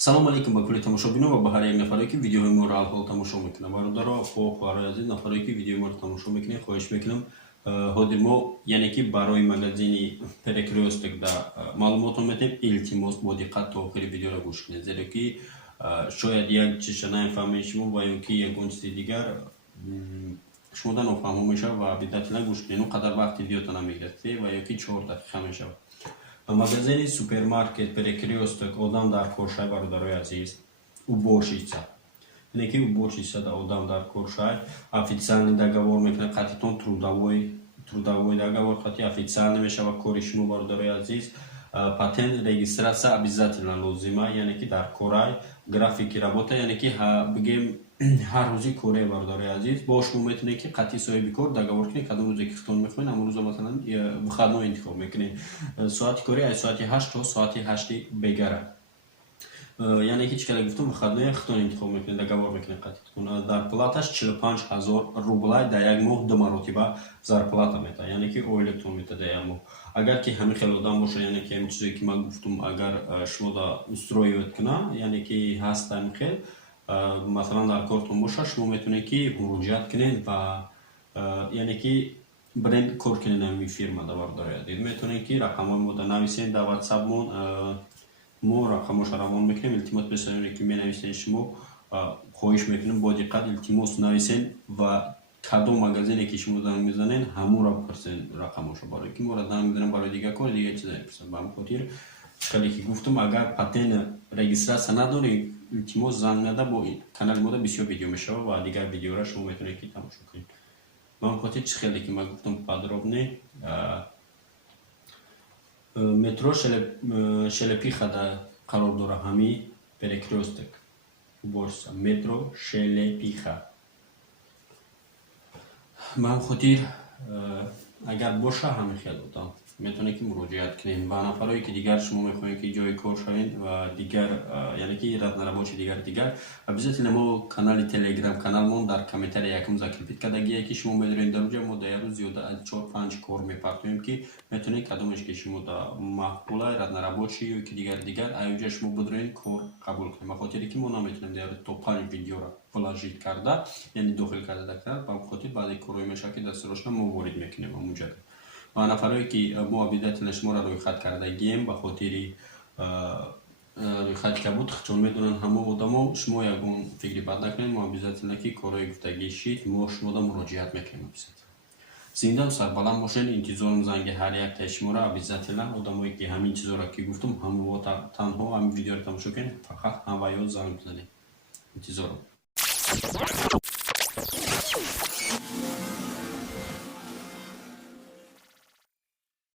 салом алейкум ба кулли тамошобинон ва ба ҳар як нафаре ки видеои моро алҳол тамошо мекунанд. Бародаро, хоҳ ва азиз нафаре ки видеои моро тамошо мекунед, хоҳиш мекунам ҳозир мо яъне ки барои магазини Перекрёсток да маълумотро метем. Илтимос бо диққат то охири видеоро гӯш кунед, зеро ки шояд як чиша нафаҳмед шумо ва ё ки ягон чизи дигар шумода нофаҳмо мешавад ва обязательно гӯш кунед. Инқадар вақт видеотона мегирад ва ё ки 4 дақиқа мешавад. Магазини супермаркет Перекрёсток одам дар коршай, бародарои азиз, уборщица. Яъне ки уборщица да одам дар коршай официални договор мекунад, қатитон трудовой договор қати официални мешавад кори шумо, бародарои азиз. Патент регистратсия обязательно лозима, яъне ки дар корай графики работа, яъне ки бигем ҳар рӯзи коре, бародарои азиз. Бо шумо метавонед ки қатъи соҳиби кор договор кунед, кадом рӯзе ки худтон мехоҳед, ҳамон рӯза масалан выходной интихоб мекунед. Соати кори аз соати 8 то соати 8 бегара. Яъне ки чӣ кадар гуфтам, выходной худтон интихоб мекунед, договор мекунед қатитон. Зарплаташ 45 000 рублай да як моҳ 2 маротиба зарплата метавад, яъне ки оилатон метавад як моҳ. Агар ки ҳамин хел одам боша, яъне ки ҳамин чизе ки ман гуфтум, агар шумо да устроивад куна, яъне ки ҳаст ҳамин хел масалан дар кортон боша, шумо метавонед ки муроҷиат кунед ва яъне ки бренд кор кунед ҳамин фирма да, бародарои азиз. Метавонед ки рақамҳои мо да нависед дар ватсапмон, мо рақамҳоро равон мекунем. Илтимос песароне ки менависед шумо, хоҳиш мекунем бо диққат илтимос нависед ва кадом магазине ки шумо занг мезанед ҳамонро бипурсед рақамашо, барои ки моро занг мезанем барои дигар кор, дигар чиза мепурсад. Ба ҳамин хотир чиқаде ки гуфтам, агар патент регистратсия надоред, илтимос занг нада, бо канали мода бисёр видео мешавад ва дигар видеоро шумо метавонед ки тамошо кунед. Ба ҳамин хотир чӣ хеле ки ман гуфтам подробне. метро Шелепихада қарор дора ҳами Перекрёсток уборщица. Метро Шелепиха. Ба ҳамин хотир агар боша ҳамин хел одам метавонед ки муроҷиат кунед. Ва нафарои ки дигар шумо мехоҳед ки ҷои кор шавед ва дигар яъне ки разнарабочи дигар обязательно мо канали телеграм каналмон дар комментария якум закрепит кардагие ки шумо медоред дар уҷа мо дар як рӯз зиёда аз 4-5 кор мепартоем ки метавонед кадомеш ки шумо да маҳбула разнарабочи ё ки дигар аюҷа шумо бидоред кор қабул кунед. Ба хотире ки мо наметавонем дар то 5 видеоро вложить карда, яъне дохил карда ба ҳамин хотир баъзе корҳои мешавад ки дастурочно мо ворид мекунем ҳамунҷа. Ва нафарои ки мо обязательно шуморо рӯйхат кардагием ба хотири рӯйхати ки буд чун медонанд ҳамо одамо, шумо ягон фикри бад накунед, мо обязательно ки корҳои гуфтагии шид мо шумода муроҷиат мекунем. Зиндану сарбаланд бошед, интизорум занги ҳар яктаи шуморо. Обязательно одамое ки ҳамин чизоро ки гуфтум, ҳамон танҳо ҳамин видеоро тамошо кунед, фақат ҳам ва ё занг бизанед. Интизорум.